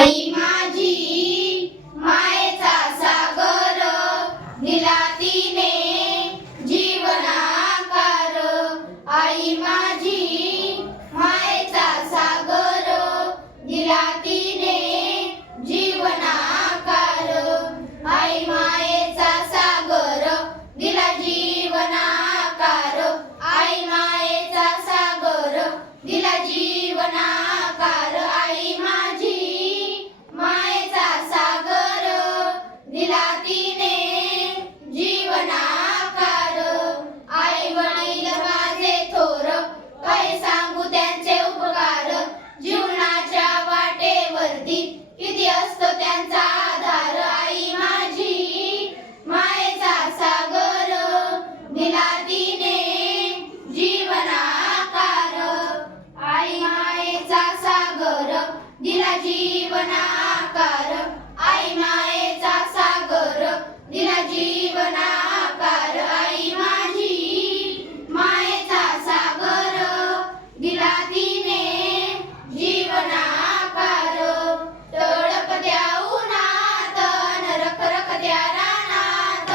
आई माझी मायेचा सागर दिला तिने जीवनाकार। आई माझी मायेचा सागर दिला तिने जीवनाकार। आई मायेचा सागर दिला जीवनाकार। आई मायेचा सागर दिला जीवनाकार। आई माझी मायेचा सागर दिला तिने जीवनाकार। आई वडील माझे थोर काय सांगू त्यांचे उपकार। जीवनाच्या वाटेवरती किती असतो त्यांचा आधार। आई माझी मायेचा सागर दिला तिने जीवनाकार। आई मायेचा सागर दिला जीवनाकार। आई मायेचा सागर दिला जीवनाकार। आई माझी मायेचा सागर दिला तिने जीवनाकार। तळपत्या उन्हात रखरखत्या रानात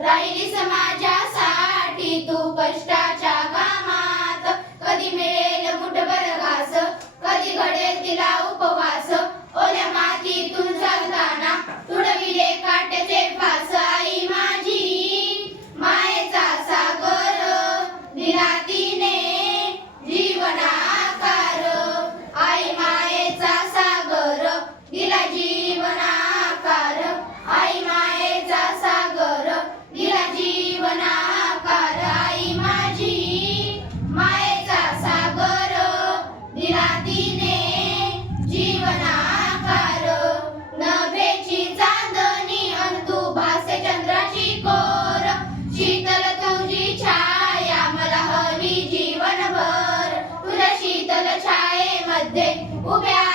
राहिली समाजासाठी तू कष्टाच्या कामात। कधी मिळेल मुठभर घास कधी घडेल तिला उपवास। ओल्या मातीतून चालताना तुडविले काट्याचे फास। आई माझी मायेचा सागर दिला तिने जीवनाकार। आई मायेचा सागर दिला जीवनाकार। आई मायेचा सागर दिला जीवनाकार। आई माझी मायेचा सागर दिला तिने जीवनाकार। नभेची चांदणी अन तू भासे चंद्राची कोर। शीतल तुझी छाया मला हवी जीवनभर। तुझ्या शीतल छायेमध्ये उभ्या